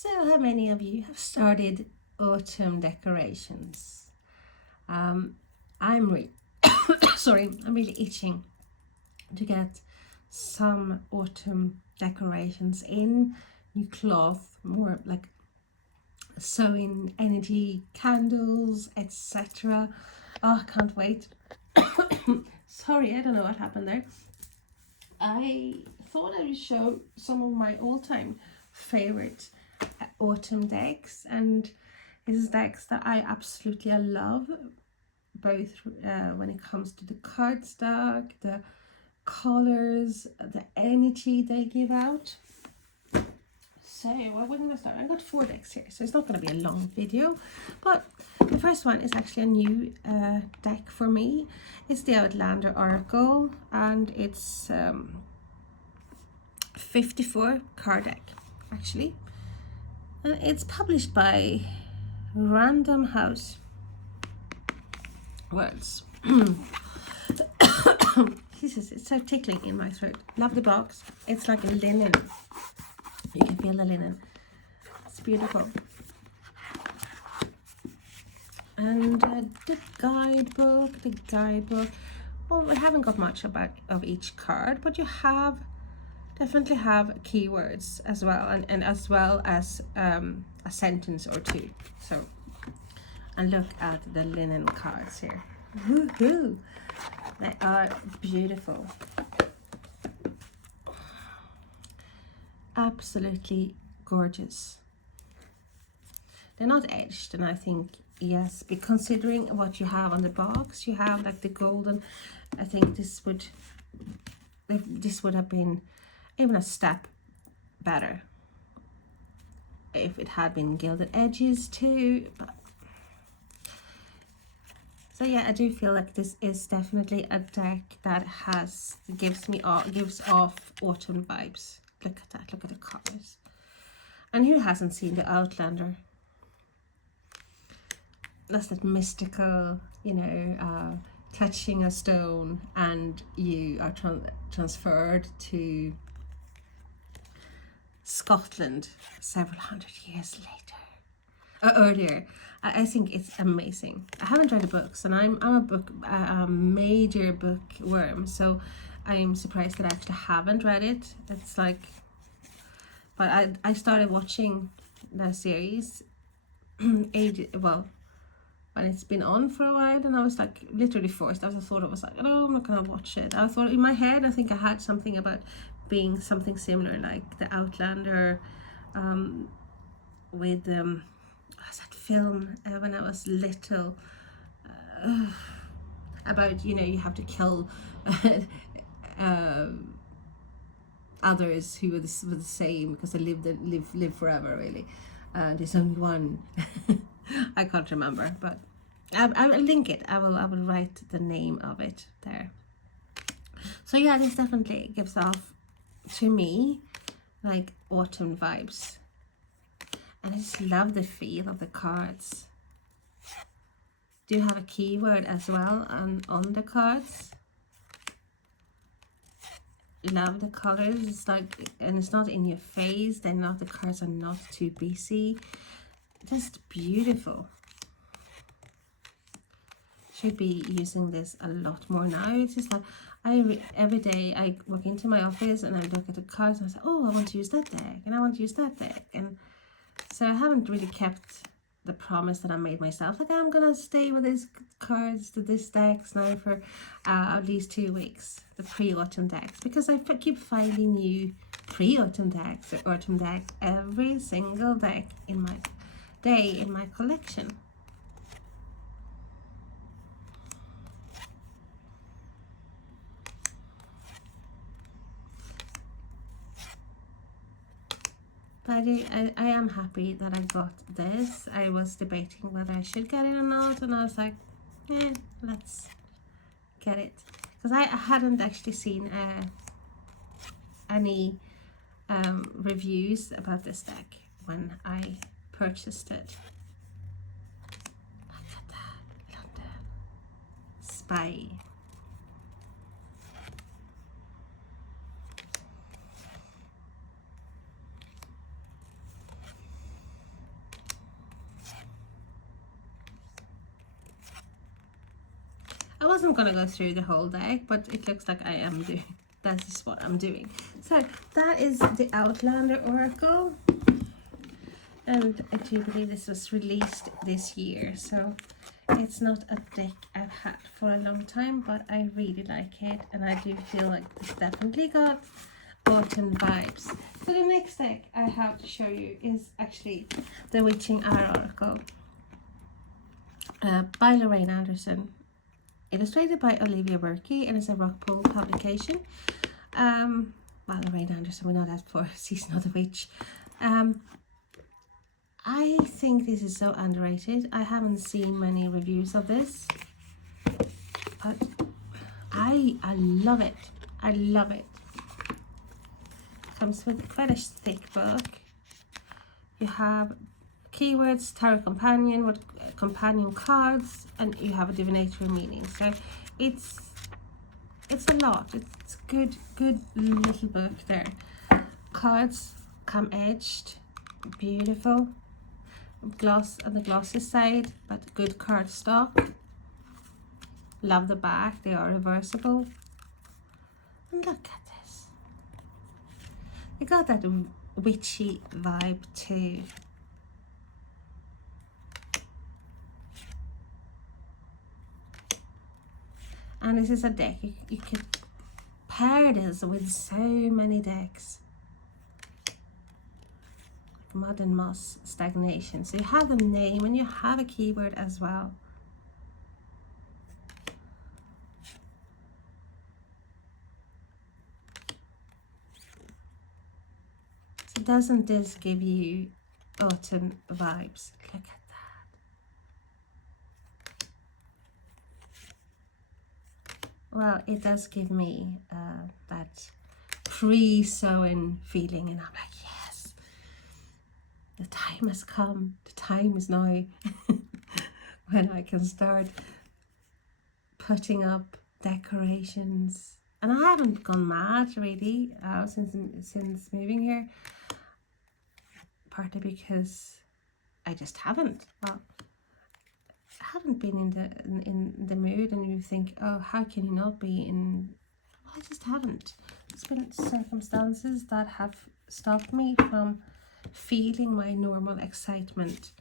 So how many of you have started autumn decorations? I'm really sorry, I'm really itching to get some autumn decorations in, new cloth, more like sewing energy candles, etc. Oh, I can't wait. Sorry, I don't know what happened there. I thought I would show some of my all-time favorite autumn decks, and it's decks that I absolutely love, both when it comes to the cardstock, the colors, the energy they give out. So what we're going to start, I got 4 decks here, so it's not going to be a long video, but the first one is actually a new deck for me. It's the Outlander Oracle, and it's 54 card deck actually. It's published by Random House Words. Jesus, it's so tickling in my throat. Love the box. It's like a linen. You can feel the linen. It's beautiful. And the guidebook. Well, we haven't got much of each card, but you definitely have keywords as well, and as well as a sentence or two. So, and look at the linen cards here. Woohoo! They are beautiful. Absolutely gorgeous. They're not edged, and I think, yes, but considering what you have on the box, you have like the golden. I think this would have been even a step better if it had been gilded edges too. But so yeah, I do feel like this is definitely a deck that gives off autumn vibes. Look at that, look at the colors. And who hasn't seen the Outlander? That's that mystical, touching a stone and you are transferred to Scotland several hundred years later. Earlier. I think it's amazing. I haven't read the books, and I'm a major bookworm, so I'm surprised that I actually haven't read it. It's like, but I started watching the series when it's been on for a while, and I was like literally forced. I thought it was like, no, I'm not gonna watch it. I thought in my head, I think I had something about being something similar like the Outlander, with what's that film when I was little, about you have to kill others who were the same because they live forever, really. There's only one. I can't remember, but I will link it. I will write the name of it there. So yeah, this definitely gives off to me like autumn vibes, and I just love the feel of the cards. Do you have a keyword as well on the cards? Love the colors. It's like, and it's not in your face. The cards are not too busy. Just beautiful. Should be using this a lot more now. It's just like every day I walk into my office and I look at the cards and I say, oh, I want to use that deck and I want to use that deck. And so I haven't really kept the promise that I made myself. Like, I'm gonna stay with these cards, this decks now for at least 2 weeks, the pre-autumn decks, because I keep finding new pre-autumn decks or autumn decks every single deck in my collection. But I am happy that I got this. I was debating whether I should get it or not, and I was like, let's get it. Because I hadn't actually seen any reviews about this deck when I purchased it. Look at that, London. Spy. wasn't gonna go through the whole deck, but it looks like I am doing. That is what I'm doing. So that is the Outlander Oracle, and I do believe this was released this year, so it's not a deck I've had for a long time, but I really like it, and I do feel like it's definitely got autumn vibes. So the next deck I have to show you is actually the Witching Hour Oracle by Lorraine Anderson, illustrated by Olivia Berkey, and it's a Rockpool publication. Well, Lorraine Anderson, we know that for Season of the Witch. I think this is so underrated. I haven't seen many reviews of this, but I love it. I love it. Comes with quite a thick book. You have keywords, tarot companion with companion cards, and you have a divinatory meaning. So it's a lot. It's good little book there. Cards come edged, beautiful. Gloss on the glossy side, but good card stock. Love the back, they are reversible. And look at this. They got that witchy vibe too. And this is a deck, you could pair this with so many decks. Modern Moss Stagnation. So you have a name and you have a keyword as well. So doesn't this give you autumn vibes? Look at that. Well, it does give me that pre-sowing feeling, and I'm like, yes, the time has come. The time is now when I can start putting up decorations. And I haven't gone mad really since moving here. Partly because I just haven't. Well, I haven't been in the mood, and you think, oh, how can you not be in? Well, I just haven't. There's been circumstances that have stopped me from feeling my normal excitement.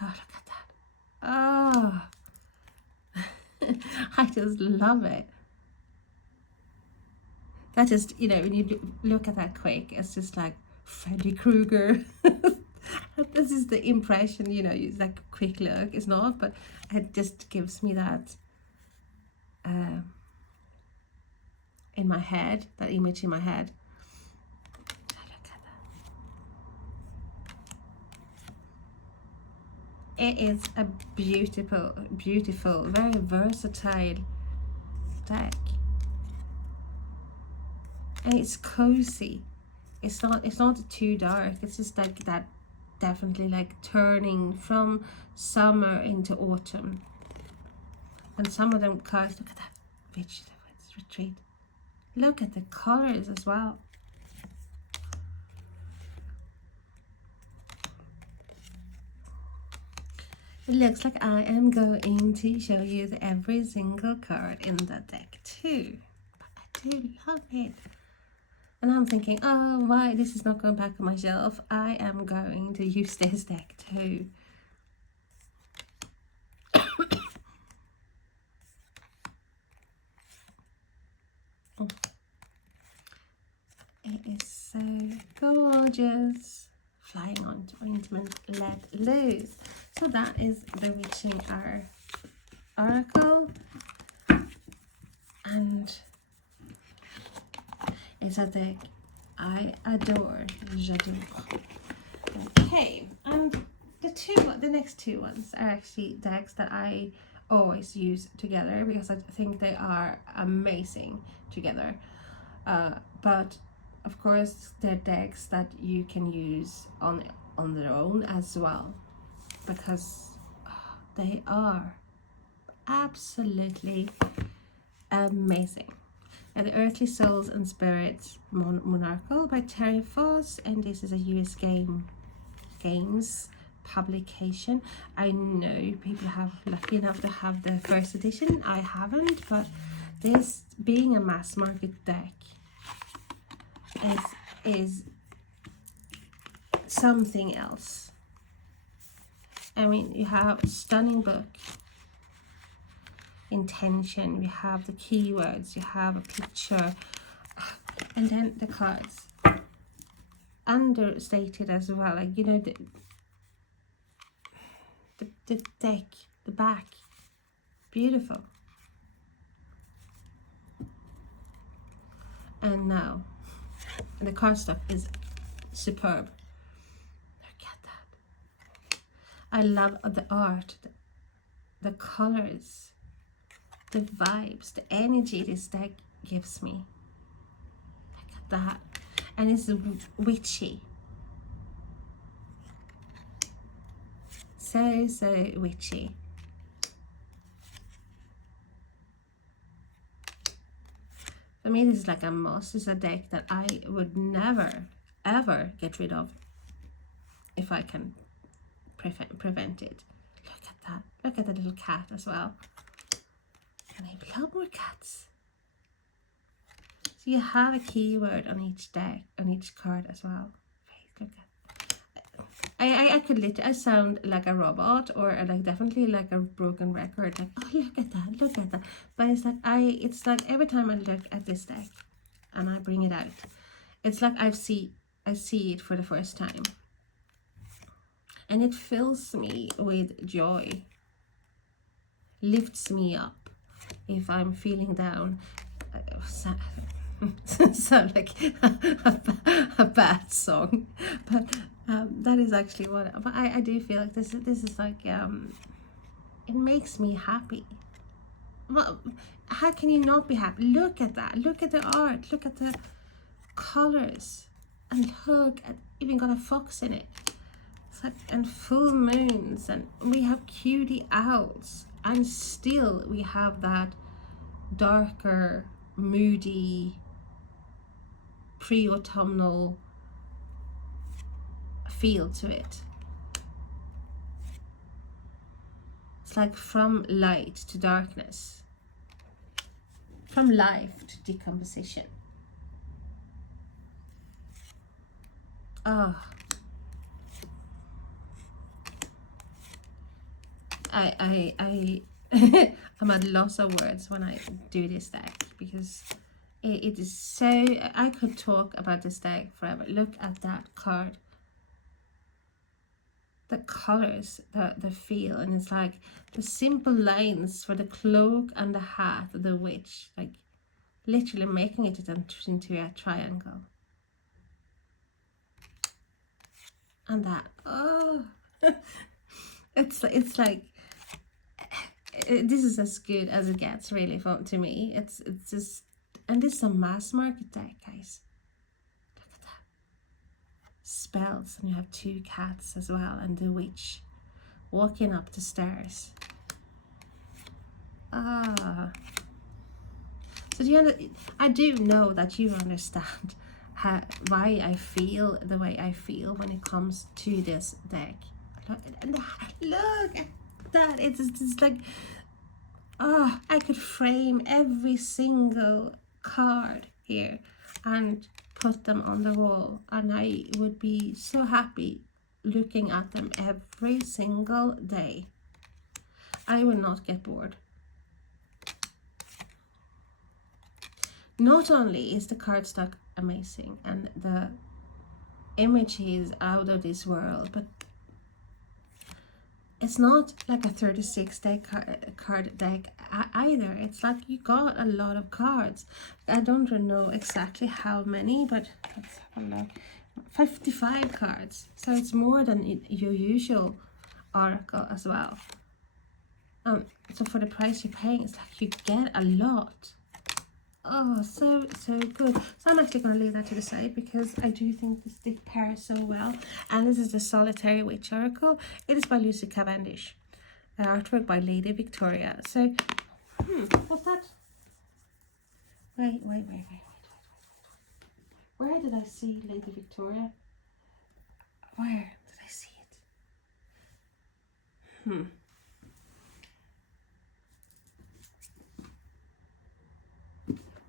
Oh, look at that. Oh, I just love it. That just, you know, when you look at that quick, it's just like Freddy Krueger. This is the impression, you know, it's like a quick look. It's not, but it just gives me that in my head, that image in my head. It is a beautiful, very versatile deck, and it's cozy. It's not too dark. It's just like that, definitely like turning from summer into autumn. And some of them cards, look at that Witch Retreat. Look at the colors as well. It looks like I am going to show you every single card in the deck too. But I do love it. And I'm thinking, oh, why this is not going back on my shelf. I am going to use this deck too. It is so gorgeous. Flying on ointment, let loose. So that is the Witching Hour Oracle, and it's a deck I adore. J'adore. Okay, and the next two ones are actually decks that I always use together because I think they are amazing together. But of course, they're decks that you can use on their own as well, because they are absolutely amazing. And the Earthly Souls and Spirits Monarchal by Terry Foss, and this is a US Games publication. I know people have lucky enough to have the first edition. I haven't, but this being a mass market deck is something else. I mean, you have a stunning book, intention, you have the keywords, you have a picture, and then the cards. Understated as well, like, you know, the deck, the back, beautiful. And now, the cardstock is superb. Look at that. I love the art, the colors, the vibes, the energy this deck gives me. Look at that. And it's witchy. So witchy. For me, this is like a must. It's a deck that I would never, ever get rid of if I can prevent it. Look at that. Look at the little cat as well. And I love more cats. So you have a keyword on each deck, on each card as well. Look at. I could literally, I sound like a robot, or like definitely like a broken record. Like, oh, look at that, look at that. But it's like every time I look at this deck and I bring it out, it's like I see it for the first time, and it fills me with joy, lifts me up if I'm feeling down. Sound like a bad song, but that is actually what. But I do feel like this is like it makes me happy. Well, how can you not be happy? Look at that. Look at the art. Look at the colors, and look at even got a fox in it. It's like, and full moons, and we have cutie owls, and still we have that darker, moody, pre-autumnal feel to it. It's like from light to darkness, from life to decomposition. Oh, I'm at loss of words when I do this deck, because it is so, I could talk about this deck forever. Look at that card, the colors, the feel, and it's like the simple lines for the cloak and the hat of the witch, like literally making it into a triangle. And that, oh, it's like this is as good as it gets, really, to me. It's just, and this is a mass market deck, guys. Look at that. Spells, and you have two cats as well, and the witch walking up the stairs. Ah. So I do know that you understand why I feel the way I feel when it comes to this deck. Look at that. It's like, oh, I could frame every single card here and put them on the wall, and I would be so happy looking at them every single day. I will not get bored. Not only is the cardstock amazing and the images out of this world, but it's not like a 36 day card deck either. It's like you got a lot of cards. I don't know exactly how many, but let's have a look. 55 cards. So it's more than your usual oracle as well. So for the price you're paying, it's like you get a lot. Oh, so good. So I'm actually going to leave that to the side, because I do think this pairs so well. And this is the Solitary Witch Oracle. It is by Lucy Cavendish. Artwork by Lady Victoria. So, what's that? Wait. Where did I see Lady Victoria? Where did I see it? So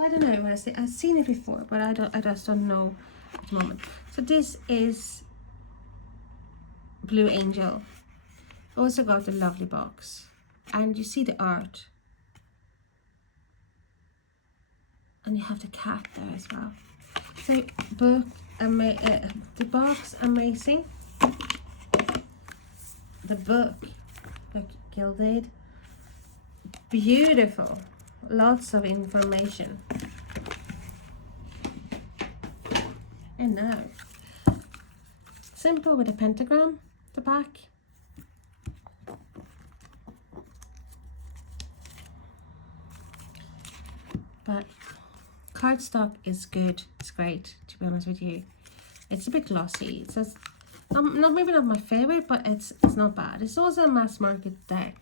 I don't know. I've seen it before, but I just don't know at the moment. So this is Blue Angel. Also got a lovely box, and you see the art, and you have the cat there as well. So the box amazing. The book, look, gilded, beautiful, lots of information. And now, simple with a pentagram, the back. But cardstock is good, it's great, to be honest with you. It's a bit glossy. It says, maybe not my favorite, but it's not bad. It's also a mass market deck.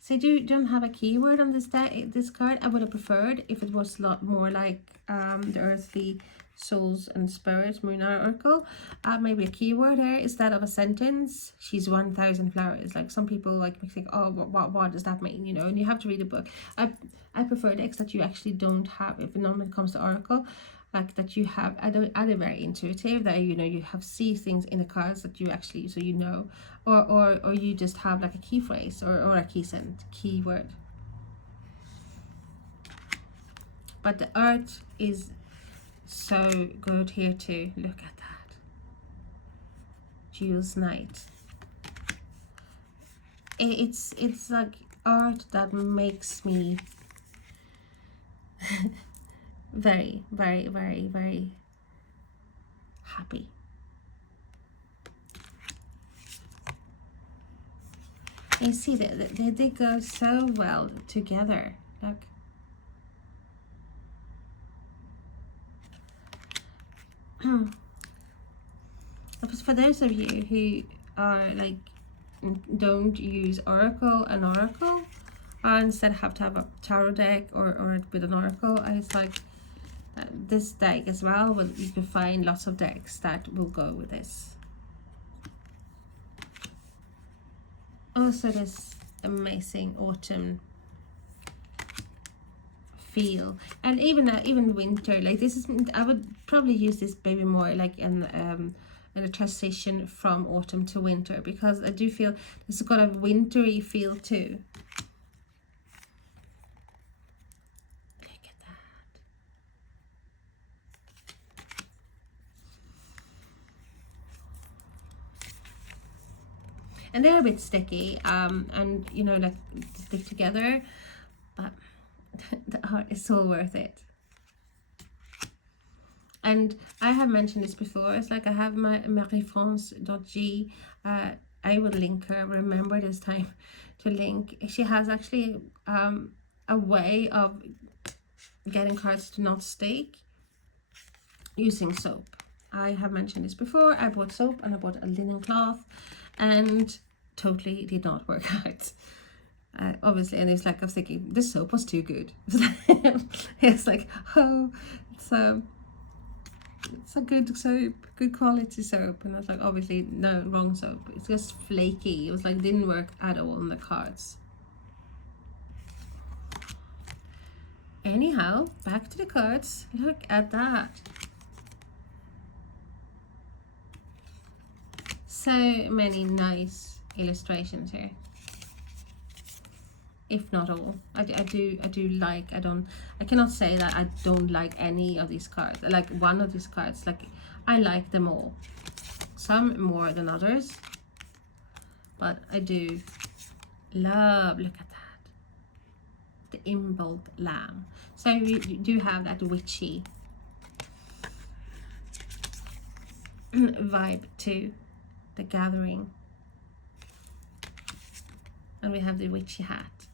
So you don't have a keyword on this card. I would have preferred if it was a lot more like the earthly souls and spirits moon oracle. Maybe a keyword there instead of a sentence. She's 1,000 flowers. Like some people like think, oh, what does that mean? You know, and you have to read the book. I prefer decks that you actually don't have. If normally it comes to oracle, like that you have either very intuitive, that you have see things in the cards that you actually or you just have like a key phrase or a keyword. But the art is so good here too. Look at that, Jules Knight. It's like art that makes me very, very, very, very happy. You see that they go so well together. Look. For those of you who are like don't use oracle or instead have to have a tarot deck or with an oracle, it's like this deck as well. Well, you can find lots of decks that will go with this. Also this amazing autumn feel, and even winter. Like this is, I would probably use this maybe more like in a transition from autumn to winter, because I do feel there's got a wintry feel too. Look at that. And they're a bit sticky, and like stick together, but the art is all worth it. And I have mentioned this before. It's like I have my Marie-France.g. I will link her. Remember this time to link. She has actually a way of getting cards to not stick using soap. I have mentioned this before. I bought soap and I bought a linen cloth, and totally did not work out. Obviously, and it's like I was thinking this soap was too good. It's like, oh, it's a good soap, good quality soap, and I was like, obviously no, wrong soap. It's just flaky. It was like didn't work at all on the cards. Anyhow, back to the cards. Look at that. So many nice illustrations here, if not all. I do like, I cannot say that I don't like any of these cards. I like one of these cards. Like I like them all, some more than others, but I do love, look at that, the Imbolc Lamb. So we do have that witchy vibe too, the Gathering, and we have the witchy hat.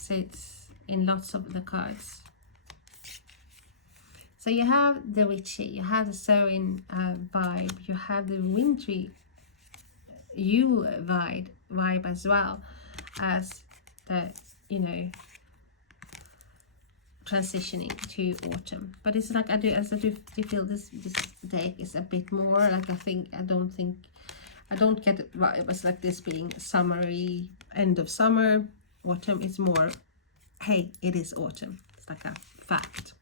So it's in lots of the cards. So you have the witchy, you have the sewing vibe, you have the wintry Yule vibe as well as the transitioning to autumn. But it's like I do feel this deck is a bit more like I don't get it right. It was like this being summery, end of summer. Autumn is more, hey, it is autumn. It's like a fact.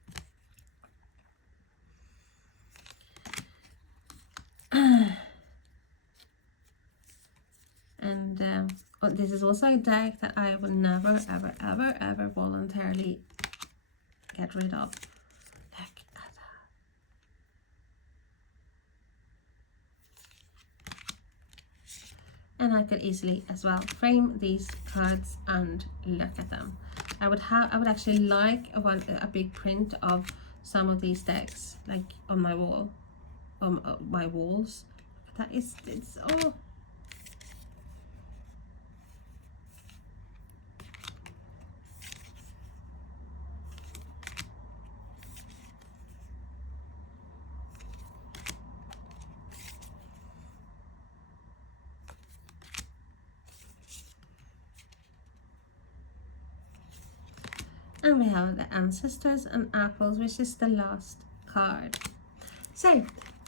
And this is also a deck that I will never, ever, ever, ever voluntarily get rid of. Look at that. And I could easily as well frame these cards and look at them. I would actually like a big print of some of these decks, like on my wall, on my walls. That is, it's oh. And we have the Ancestors and Apples, which is the last card. So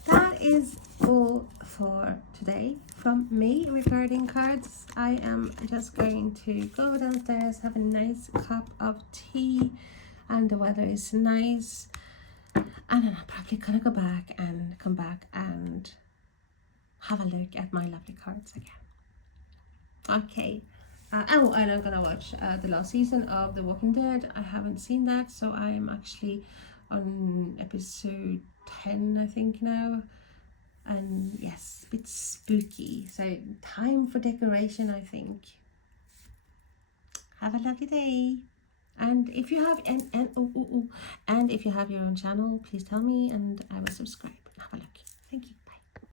that is all for today from me regarding cards. I am just going to go downstairs, have a nice cup of tea, and the weather is nice. And then I'm probably gonna go back and come back and have a look at my lovely cards again. Okay. And I'm gonna watch the last season of The Walking Dead. I haven't seen that, so I'm actually on episode 10, I think now. And yes, a bit spooky. So time for decoration, I think. Have a lovely day. And if you have and if you have your own channel, please tell me, and I will subscribe and have a look. Thank you.